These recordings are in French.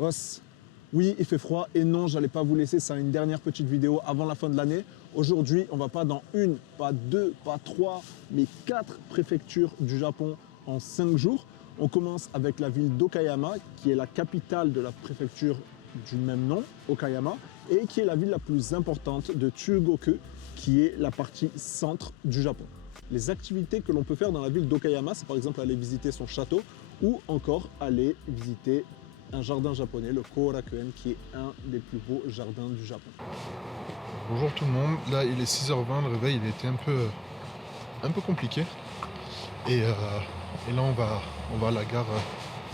Ross, oui, il fait froid et non, j'allais pas vous laisser ça une dernière petite vidéo avant la fin de l'année. Aujourd'hui, on va pas dans une, pas deux, pas trois, mais 4 préfectures du Japon en 5 jours. On commence avec la ville d'Okayama, qui est la capitale de la préfecture du même nom, Okayama, et qui est la ville la plus importante de Chugoku, qui est la partie centre du Japon. Les activités que l'on peut faire dans la ville d'Okayama, c'est par exemple aller visiter son château ou encore aller visiter un jardin japonais, le Korakuen, qui est un des plus beaux jardins du Japon. Bonjour tout le monde, là il est 6h20, le réveil il était un peu compliqué. Et là on va à la gare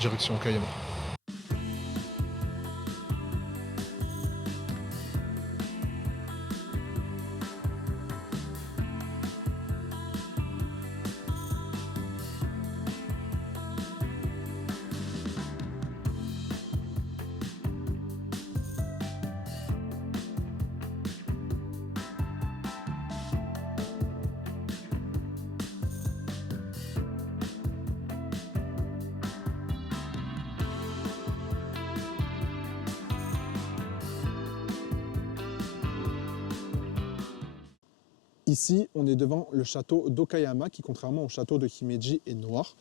direction Okayama. Ici, on est devant le château d'Okayama, qui contrairement au château de Himeji est noir.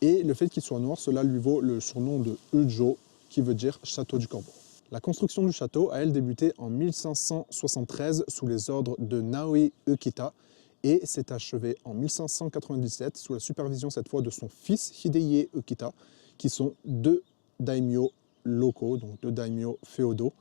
Et le fait qu'il soit noir, cela lui vaut le surnom de Ujo, qui veut dire château du corbeau. La construction du château a elle débuté en 1573 sous les ordres de Naoi Ukita et s'est achevée en 1597 sous la supervision cette fois de son fils Hideye Ukita, qui sont 2 daimyo locaux, donc 2 daimyo féodaux,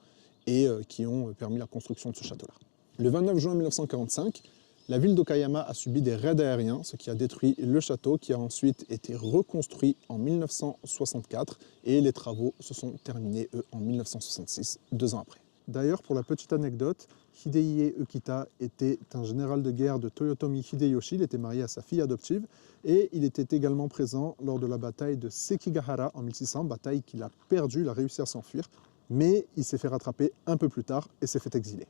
et qui ont permis la construction de ce château-là. Le 29 juin 1945, la ville d'Okayama a subi des raids aériens, ce qui a détruit le château qui a ensuite été reconstruit en 1964 et les travaux se sont terminés, eux, en 1966, 2 ans après. D'ailleurs, pour la petite anecdote, Hideye Ukita était un général de guerre de Toyotomi Hideyoshi, il était marié à sa fille adoptive et il était également présent lors de la bataille de Sekigahara en 1600, bataille qu'il a perdue, il a réussi à s'enfuir, mais il s'est fait rattraper un peu plus tard et s'est fait exiler.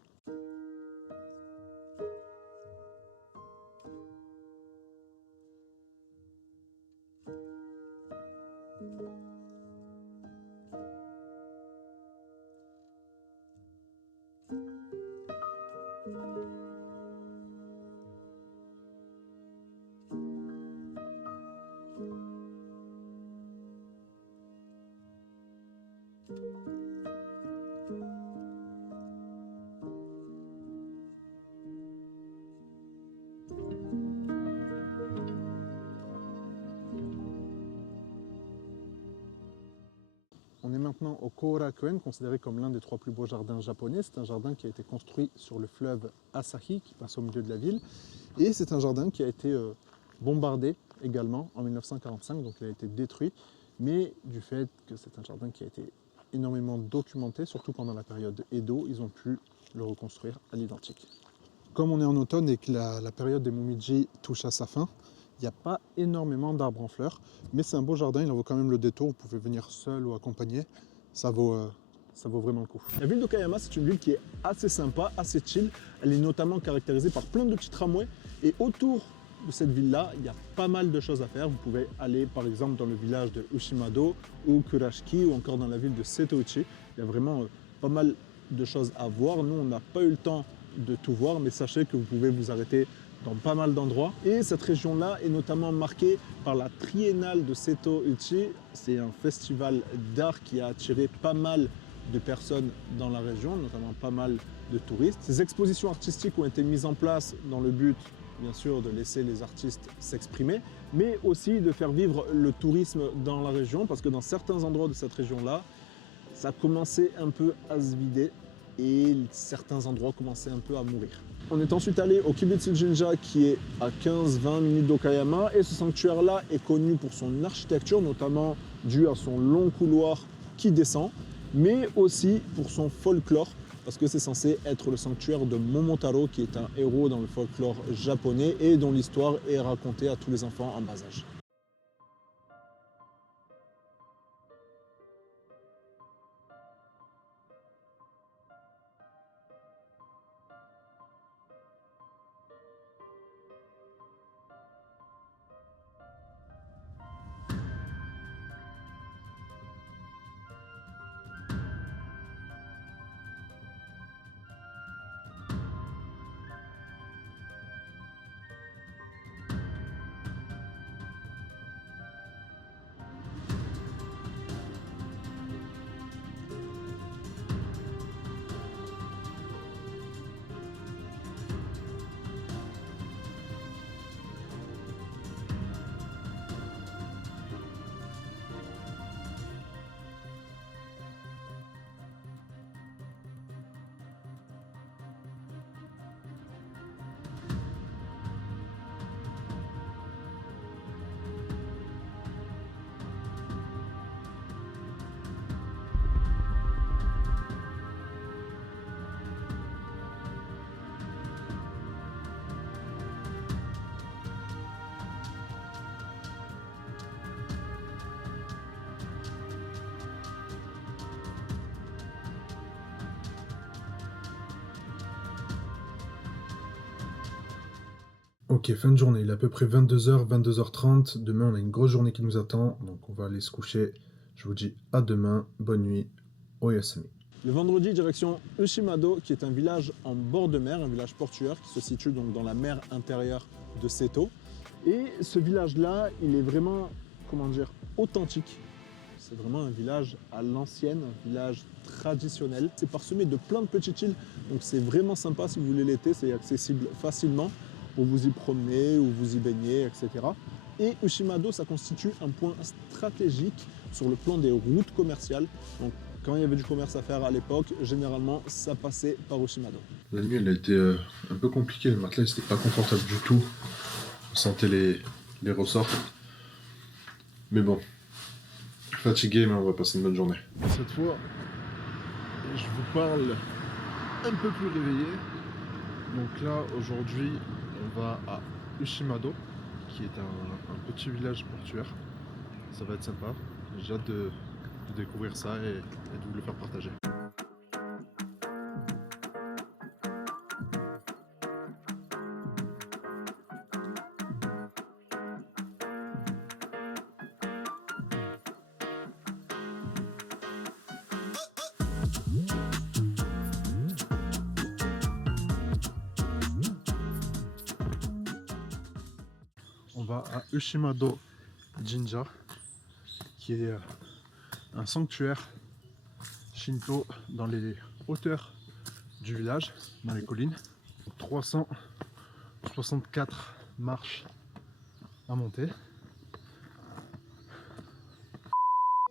On est maintenant au Korakuen, considéré comme l'un des 3 plus beaux jardins japonais. C'est un jardin qui a été construit sur le fleuve Asahi, qui passe au milieu de la ville. Et c'est un jardin qui a été bombardé également en 1945, donc il a été détruit. Mais du fait que c'est un jardin qui a été énormément documenté, surtout pendant la période Edo, ils ont pu le reconstruire à l'identique. Comme on est en automne et que la période des momiji touche à sa fin, il n'y a pas énormément d'arbres en fleurs, mais c'est un beau jardin, il en vaut quand même le détour. Vous pouvez venir seul ou accompagné, ça vaut vraiment le coup. La ville d'Okayama, c'est une ville qui est assez sympa, assez chill. Elle est notamment caractérisée par plein de petits tramways. Et autour de cette ville-là, il y a pas mal de choses à faire. Vous pouvez aller par exemple dans le village de Ushimado ou Kurashiki ou encore dans la ville de Setouchi. Il y a vraiment pas mal de choses à voir. Nous, on n'a pas eu le temps de tout voir, mais sachez que vous pouvez vous arrêter dans pas mal d'endroits. Et cette région-là est notamment marquée par la triennale de Setouchi. C'est un festival d'art qui a attiré pas mal de personnes dans la région, notamment pas mal de touristes. Ces expositions artistiques ont été mises en place dans le but, bien sûr, de laisser les artistes s'exprimer, mais aussi de faire vivre le tourisme dans la région, parce que dans certains endroits de cette région-là, ça commençait un peu à se vider et certains endroits commençaient un peu à mourir. On est ensuite allé au Kibutsu Jinja qui est à 15-20 minutes d'Okayama et ce sanctuaire-là est connu pour son architecture, notamment dû à son long couloir qui descend, mais aussi pour son folklore, parce que c'est censé être le sanctuaire de Momotaro, qui est un héros dans le folklore japonais et dont l'histoire est racontée à tous les enfants en bas âge. Ok, fin de journée, il est à peu près 22h, 22h30. Demain, on a une grosse journée qui nous attend, donc on va aller se coucher. Je vous dis à demain, bonne nuit, oyasumi. Le vendredi, direction Ushimado, qui est un village en bord de mer, un village portuaire qui se situe donc dans la mer intérieure de Seto. Et ce village-là, il est vraiment, comment dire, authentique. C'est vraiment un village à l'ancienne, un village traditionnel. C'est parsemé de plein de petites îles, donc c'est vraiment sympa si vous voulez l'été, c'est accessible facilement pour vous y promener ou vous y baigner, etc. Et Ushimado, ça constitue un point stratégique sur le plan des routes commerciales. Donc, quand il y avait du commerce à faire à l'époque, généralement, ça passait par Ushimado. La nuit, elle a été un peu compliquée, le matelas, c'était pas confortable du tout. On sentait les ressorts. Mais bon, fatigué, mais on va passer une bonne journée. Cette fois, je vous parle un peu plus réveillé. Donc là, aujourd'hui, on va à Ushimado, qui est un petit village portuaire. Ça va être sympa. J'ai hâte de découvrir ça et de vous le faire partager. On va à Ushimado Jinja, qui est un sanctuaire Shinto dans les hauteurs du village, dans les collines. 364 marches à monter.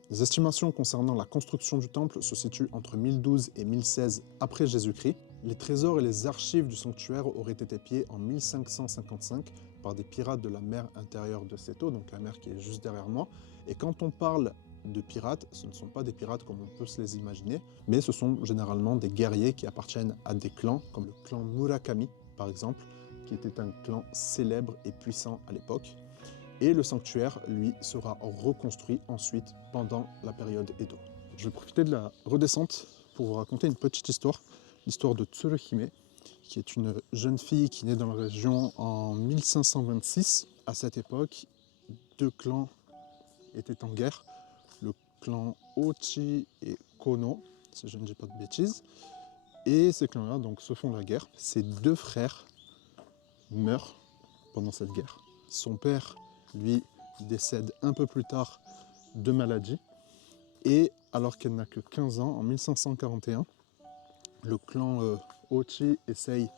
Les estimations concernant la construction du temple se situent entre 1012 et 1016 après Jésus-Christ. Les trésors et les archives du sanctuaire auraient été pillés en 1555 par des pirates de la mer intérieure de Seto, donc la mer qui est juste derrière moi. Et quand on parle de pirates, ce ne sont pas des pirates comme on peut se les imaginer, mais ce sont généralement des guerriers qui appartiennent à des clans, comme le clan Murakami par exemple, qui était un clan célèbre et puissant à l'époque. Et le sanctuaire, lui, sera reconstruit ensuite pendant la période Edo. Je vais profiter de la redescente pour vous raconter une petite histoire, l'histoire de Tsuruhime, qui est une jeune fille qui naît dans la région en 1526. À cette époque, deux clans étaient en guerre, le clan Ochi et Kono, si je ne dis pas de bêtises. Et ces clans-là donc se font la guerre. Ses deux frères meurent pendant cette guerre. Son père, lui, décède un peu plus tard de maladie. Et alors qu'elle n'a que 15 ans, en 1541, le clan Ochi essaye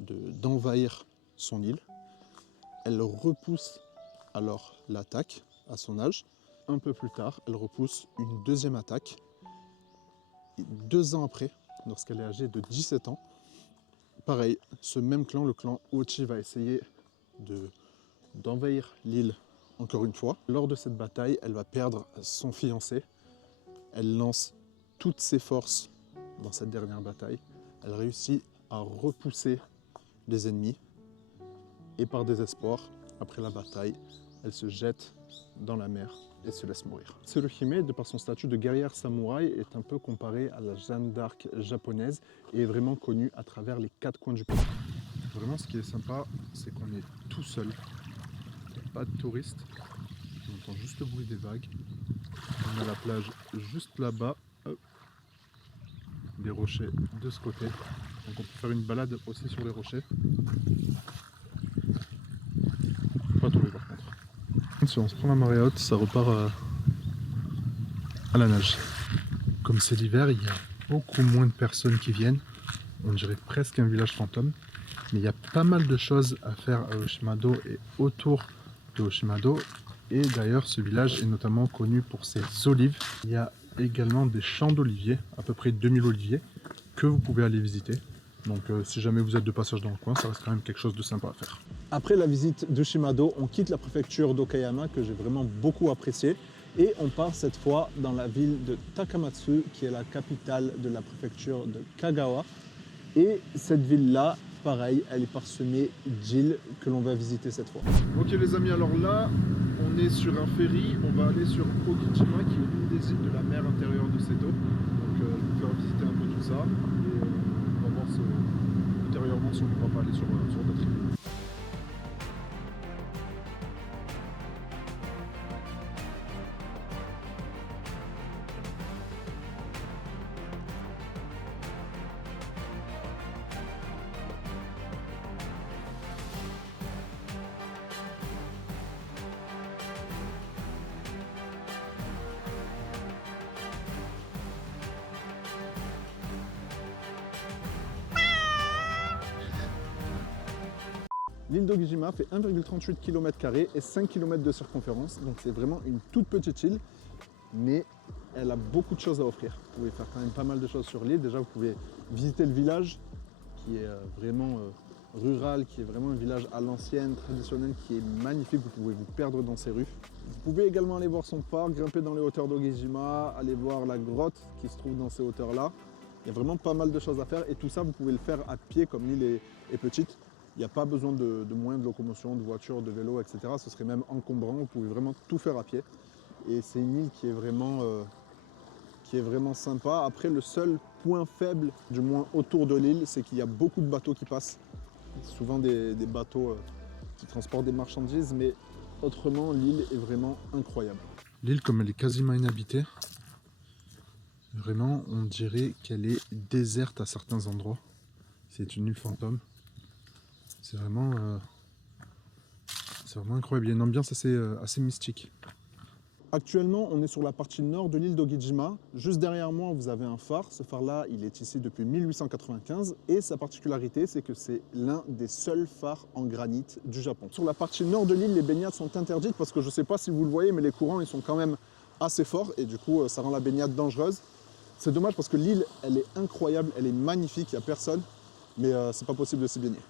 d'envahir son île. Elle repousse alors l'attaque à son âge. Un peu plus tard, elle repousse une deuxième attaque. Et 2 ans après, lorsqu'elle est âgée de 17 ans, pareil, ce même clan, le clan Ochi, va essayer d'envahir l'île encore une fois. Lors de cette bataille, elle va perdre son fiancé. Elle lance toutes ses forces dans cette dernière bataille. Elle réussit à repousser les ennemis. Et par désespoir, après la bataille, elle se jette dans la mer et se laisse mourir. Tsuruhime, de par son statut de guerrière samouraï, est un peu comparée à la Jeanne d'Arc japonaise et est vraiment connue à travers les 4 coins du pays. Vraiment, ce qui est sympa, c'est qu'on est tout seul. Il n'y a pas de touristes. On entend juste le bruit des vagues. On a la plage juste là-bas. Des rochers de ce côté. Donc on peut faire une balade aussi sur les rochers. Pas tomber par contre. Si on se prend la marée haute, ça repart à la nage. Comme c'est l'hiver, il y a beaucoup moins de personnes qui viennent. On dirait presque un village fantôme. Mais il y a pas mal de choses à faire à Ushimado et autour de Ushimado. Et d'ailleurs, ce village est notamment connu pour ses olives. Il y a également des champs d'oliviers, à peu près 2000 oliviers, que vous pouvez aller visiter. Donc si jamais vous êtes de passage dans le coin, ça reste quand même quelque chose de sympa à faire. Après la visite d'Ushimado, on quitte la préfecture d'Okayama, que j'ai vraiment beaucoup appréciée, et on part cette fois dans la ville de Takamatsu, qui est la capitale de la préfecture de Kagawa. Et cette ville-là, pareil, elle est parsemée d'îles que l'on va visiter cette fois. Ok les amis, alors là, on est sur un ferry, on va aller sur Okijima, qui est l'une des îles de la mer intérieure de Seto. Donc je vais vous faire visiter un peu tout ça, et on va voir ultérieurement si on ne pourra pas aller sur d'autres îles. L'île d'Ogijima fait 1,38 km² et 5 km de circonférence, donc c'est vraiment une toute petite île, mais elle a beaucoup de choses à offrir. Vous pouvez faire quand même pas mal de choses sur l'île. Déjà, vous pouvez visiter le village, qui est vraiment rural, qui est vraiment un village à l'ancienne, traditionnel, qui est magnifique. Vous pouvez vous perdre dans ses rues. Vous pouvez également aller voir son parc, grimper dans les hauteurs d'Ogijima, aller voir la grotte qui se trouve dans ces hauteurs-là. Il y a vraiment pas mal de choses à faire et tout ça, vous pouvez le faire à pied comme l'île est petite. Il n'y a pas besoin de moyens de locomotion, de voitures, de vélos, etc. Ce serait même encombrant, vous pouvez vraiment tout faire à pied. Et c'est une île qui est vraiment sympa. Après, le seul point faible, du moins autour de l'île, c'est qu'il y a beaucoup de bateaux qui passent. Souvent des bateaux qui transportent des marchandises, mais autrement, l'île est vraiment incroyable. L'île, comme elle est quasiment inhabitée, vraiment, on dirait qu'elle est déserte à certains endroits. C'est une île fantôme. C'est vraiment incroyable. Il y a une ambiance assez mystique. Actuellement, on est sur la partie nord de l'île d'Ogijima. Juste derrière moi, vous avez un phare. Ce phare-là, il est ici depuis 1895 et sa particularité, c'est que c'est l'un des seuls phares en granit du Japon. Sur la partie nord de l'île, les baignades sont interdites parce que je ne sais pas si vous le voyez, mais les courants, ils sont quand même assez forts et du coup, ça rend la baignade dangereuse. C'est dommage parce que l'île, elle est incroyable, elle est magnifique, il n'y a personne, mais c'est pas possible de s'y baigner.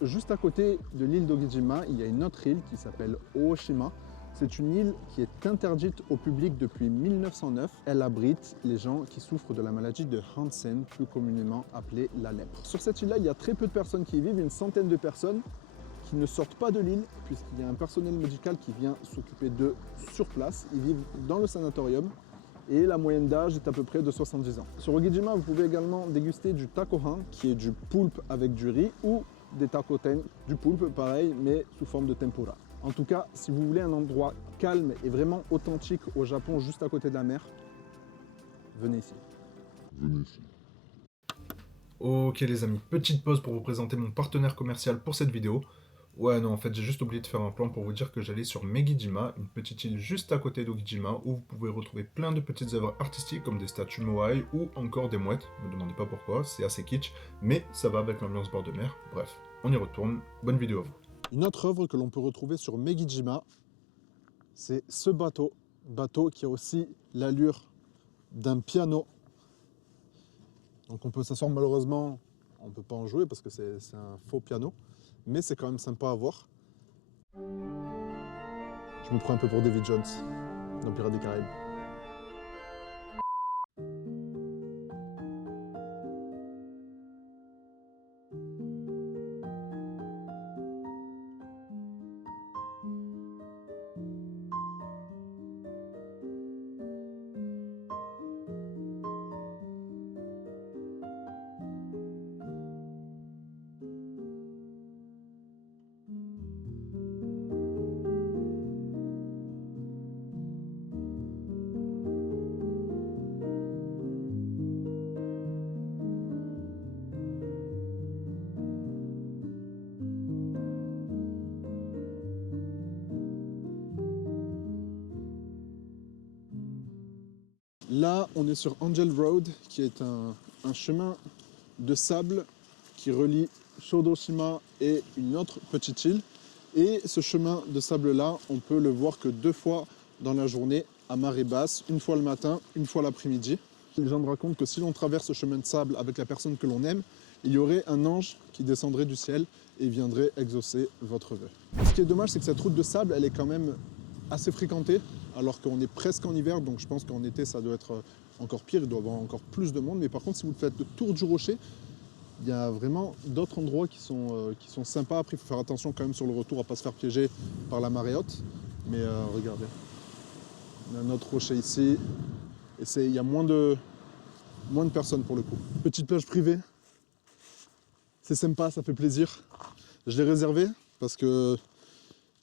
Juste à côté de l'île d'Ogijima, il y a une autre île qui s'appelle Ooshima. C'est une île qui est interdite au public depuis 1909. Elle abrite les gens qui souffrent de la maladie de Hansen, plus communément appelée la lèpre. Sur cette île-là, il y a très peu de personnes qui y vivent, une centaine de personnes qui ne sortent pas de l'île, puisqu'il y a un personnel médical qui vient s'occuper d'eux sur place. Ils vivent dans le sanatorium et la moyenne d'âge est à peu près de 70 ans. Sur Ogijima, vous pouvez également déguster du takohan, qui est du poulpe avec du riz, ou des takoten, du poulpe pareil, mais sous forme de tempura. En tout cas, si vous voulez un endroit calme et vraiment authentique au Japon, juste à côté de la mer, venez ici. Ok les amis, petite pause pour vous présenter mon partenaire commercial pour cette vidéo. Ouais non, en fait j'ai juste oublié de faire un plan pour vous dire que j'allais sur Megijima, une petite île juste à côté d'Ogijima, où vous pouvez retrouver plein de petites œuvres artistiques comme des statues moai ou encore des mouettes. Ne me demandez pas pourquoi, c'est assez kitsch, mais ça va avec l'ambiance bord de mer. Bref, on y retourne, bonne vidéo à vous. Une autre œuvre que l'on peut retrouver sur Megijima, c'est ce bateau qui a aussi l'allure d'un piano. Donc on peut s'asseoir, malheureusement, on ne peut pas en jouer parce que c'est un faux piano, mais c'est quand même sympa à voir. Je me prends un peu pour David Jones dans Pirates des Caraïbes. Là, on est sur Angel Road, qui est un chemin de sable qui relie Shodoshima et une autre petite île. Et ce chemin de sable-là, on peut le voir que 2 fois dans la journée à marée basse, une fois le matin, une fois l'après-midi. Les gens me racontent que si l'on traverse ce chemin de sable avec la personne que l'on aime, il y aurait un ange qui descendrait du ciel et viendrait exaucer votre vœu. Ce qui est dommage, c'est que cette route de sable, elle est quand même assez fréquentée, alors qu'on est presque en hiver, donc je pense qu'en été, ça doit être encore pire, il doit y avoir encore plus de monde. Mais par contre, si vous faites le tour du rocher, il y a vraiment d'autres endroits qui sont sympas. Après, il faut faire attention quand même sur le retour à ne pas se faire piéger par la marée haute. Mais regardez, il y a un autre rocher ici, et il y a moins de personnes pour le coup. Petite plage privée, c'est sympa, ça fait plaisir. Je l'ai réservé parce que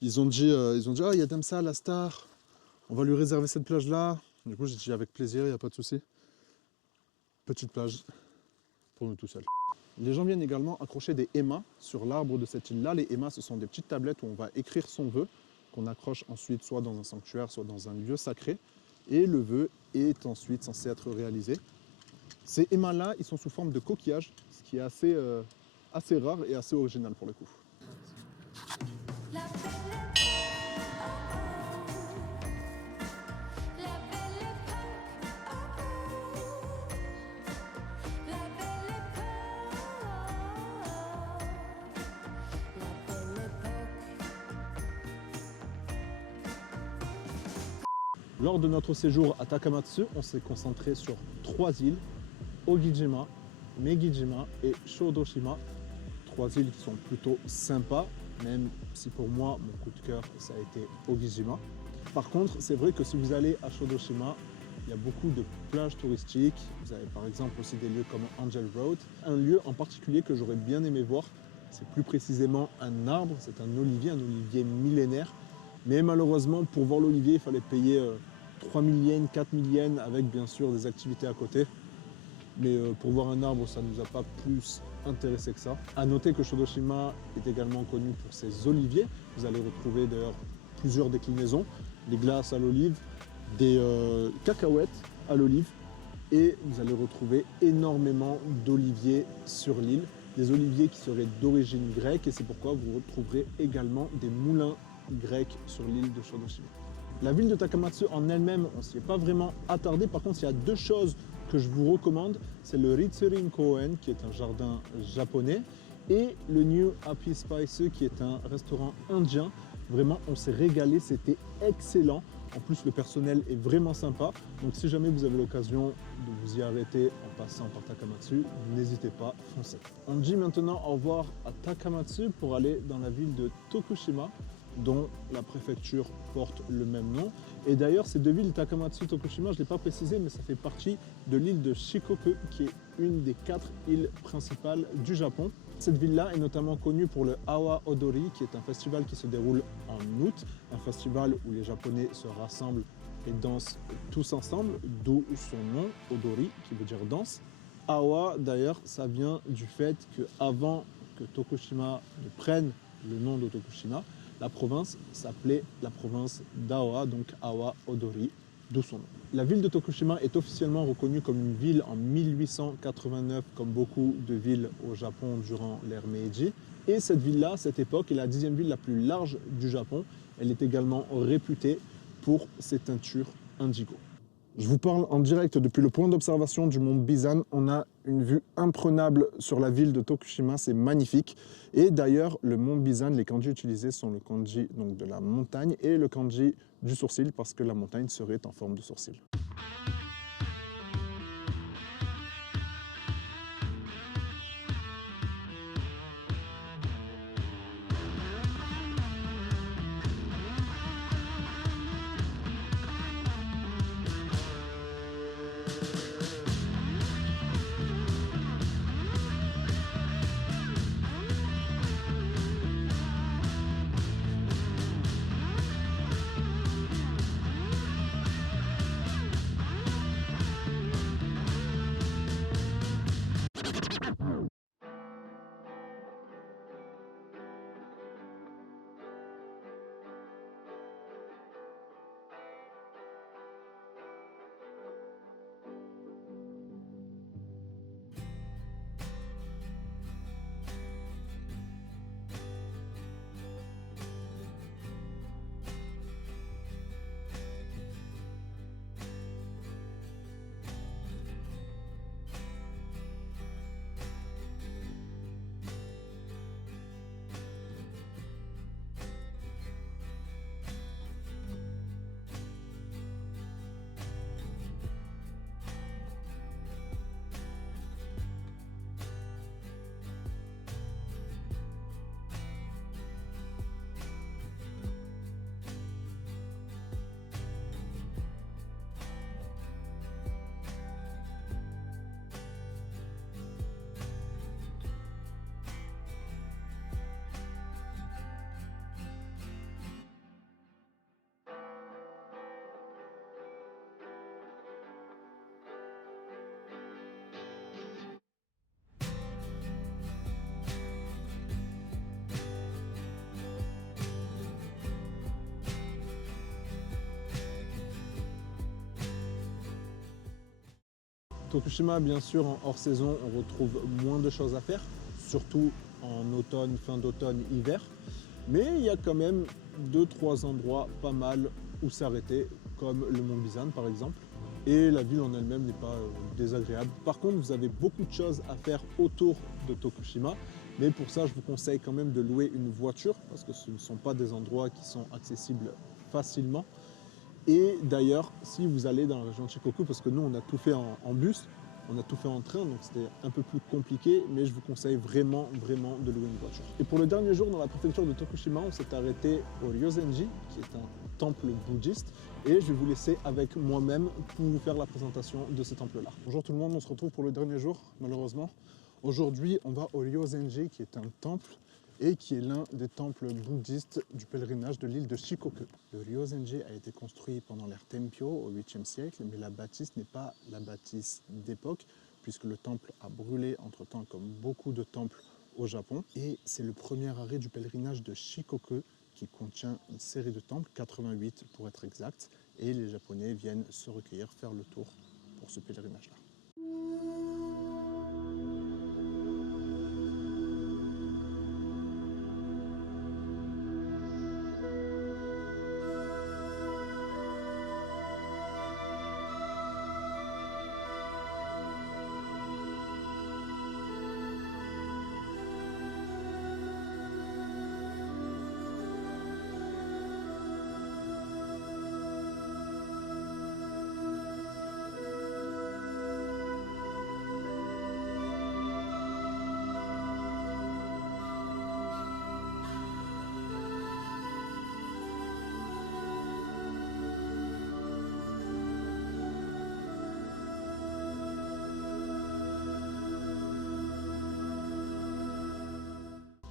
ils ont dit ah, il y a Damsa, la star, on va lui réserver cette plage-là. Du coup, j'ai dit avec plaisir, il n'y a pas de souci. Petite plage pour nous tout seuls. Les gens viennent également accrocher des emmas sur l'arbre de cette île-là. Les emmas, ce sont des petites tablettes où on va écrire son vœu, qu'on accroche ensuite soit dans un sanctuaire, soit dans un lieu sacré. Et le vœu est ensuite censé être réalisé. Ces emmas-là, ils sont sous forme de coquillages, ce qui est assez rare et assez original pour le coup. Lors de notre séjour à Takamatsu, on s'est concentré sur 3 îles, Ogijima, Megijima et Shodoshima. 3 îles qui sont plutôt sympas, même si pour moi, mon coup de cœur, ça a été Ogijima. Par contre, c'est vrai que si vous allez à Shodoshima, il y a beaucoup de plages touristiques. Vous avez par exemple aussi des lieux comme Angel Road. Un lieu en particulier que j'aurais bien aimé voir, c'est plus précisément un arbre, c'est un olivier millénaire. Mais malheureusement, pour voir l'olivier, il fallait payer 3000 yens, 4000 yens, avec bien sûr des activités à côté. Mais pour voir un arbre, ça ne nous a pas plus intéressé que ça. À noter que Shodoshima est également connu pour ses oliviers. Vous allez retrouver d'ailleurs plusieurs déclinaisons, des glaces à l'olive, des cacahuètes à l'olive, et vous allez retrouver énormément d'oliviers sur l'île, des oliviers qui seraient d'origine grecque, et c'est pourquoi vous retrouverez également des moulins grecs sur l'île de Shodoshima. La ville de Takamatsu en elle-même, on ne s'y est pas vraiment attardé. Par contre, il y a 2 choses que je vous recommande. C'est le Ritsurin Koen, qui est un jardin japonais, et le New Happy Spice, qui est un restaurant indien. Vraiment, on s'est régalé, c'était excellent. En plus, le personnel est vraiment sympa. Donc, si jamais vous avez l'occasion de vous y arrêter en passant par Takamatsu, n'hésitez pas, foncez. On dit maintenant au revoir à Takamatsu pour aller dans la ville de Tokushima, dont la préfecture porte le même nom. Et d'ailleurs, ces 2 villes, Takamatsu et Tokushima, je ne l'ai pas précisé, mais ça fait partie de l'île de Shikoku, qui est une des 4 îles principales du Japon. Cette ville-là est notamment connue pour le Awa Odori, qui est un festival qui se déroule en août, un festival où les Japonais se rassemblent et dansent tous ensemble, d'où son nom, Odori, qui veut dire danse. Awa, d'ailleurs, ça vient du fait qu'avant que Tokushima ne prenne le nom de Tokushima, la province s'appelait la province d'Awa, donc Awa Odori, d'où son nom. La ville de Tokushima est officiellement reconnue comme une ville en 1889, comme beaucoup de villes au Japon durant l'ère Meiji. Et cette ville-là, à cette époque, est la 10e ville la plus large du Japon. Elle est également réputée pour ses teintures indigo. Je vous parle en direct depuis le point d'observation du mont Bizan. On a une vue imprenable sur la ville de Tokushima, c'est magnifique. Et d'ailleurs, le mont Bizan, les kanji utilisés sont le kanji donc, de la montagne et le kanji du sourcil, parce que la montagne serait en forme de sourcil. Tokushima, bien sûr, en hors saison, on retrouve moins de choses à faire, surtout en automne, fin d'automne, hiver. Mais il y a quand même 2-3 endroits pas mal où s'arrêter, comme le mont Bizan par exemple. Et la ville en elle-même n'est pas désagréable. Par contre, vous avez beaucoup de choses à faire autour de Tokushima. Mais pour ça, je vous conseille quand même de louer une voiture, parce que ce ne sont pas des endroits qui sont accessibles facilement. Et d'ailleurs, si vous allez dans la région de Shikoku, parce que nous on a tout fait en bus, on a tout fait en train, donc c'était un peu plus compliqué, mais je vous conseille vraiment de louer une voiture. Et pour le dernier jour dans la préfecture de Tokushima, on s'est arrêté au Ryozenji, qui est un temple bouddhiste, et je vais vous laisser avec moi-même pour vous faire la présentation de ce temple-là. Bonjour tout le monde, on se retrouve pour le dernier jour, malheureusement. Aujourd'hui, on va au Ryozenji, qui est un temple et qui est l'un des temples bouddhistes du pèlerinage de l'île de Shikoku. Le Ryozenji a été construit pendant l'ère Tenpyo au 8e siècle, mais la bâtisse n'est pas la bâtisse d'époque, puisque le temple a brûlé entre-temps comme beaucoup de temples au Japon. Et c'est le premier arrêt du pèlerinage de Shikoku qui contient une série de temples, 88 pour être exact, et les Japonais viennent se recueillir, faire le tour pour ce pèlerinage-là.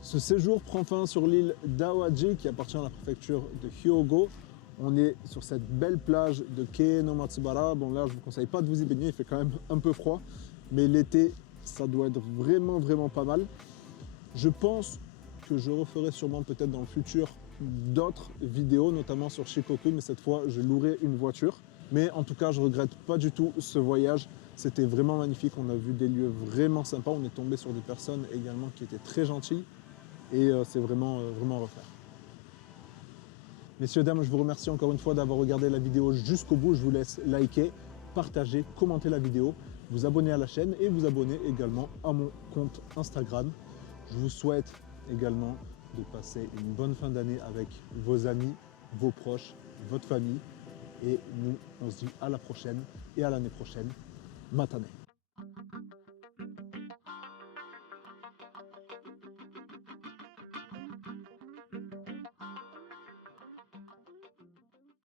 Ce séjour prend fin sur l'île d'Awaji qui appartient à la préfecture de Hyogo. On est sur cette belle plage de Kei no Matsubara. Bon là je ne vous conseille pas de vous y baigner, il fait quand même un peu froid. Mais l'été, ça doit être vraiment pas mal. Je pense que je referai sûrement peut-être dans le futur d'autres vidéos, notamment sur Shikoku, mais cette fois je louerai une voiture. Mais en tout cas, je regrette pas du tout ce voyage. C'était vraiment magnifique, on a vu des lieux vraiment sympas. On est tombé sur des personnes également qui étaient très gentilles. Et c'est vraiment à refaire. Messieurs, dames, je vous remercie encore une fois d'avoir regardé la vidéo jusqu'au bout. Je vous laisse liker, partager, commenter la vidéo, vous abonner à la chaîne et vous abonner également à mon compte Instagram. Je vous souhaite également de passer une bonne fin d'année avec vos amis, vos proches, votre famille. Et nous, on se dit à la prochaine et à l'année prochaine. Matane.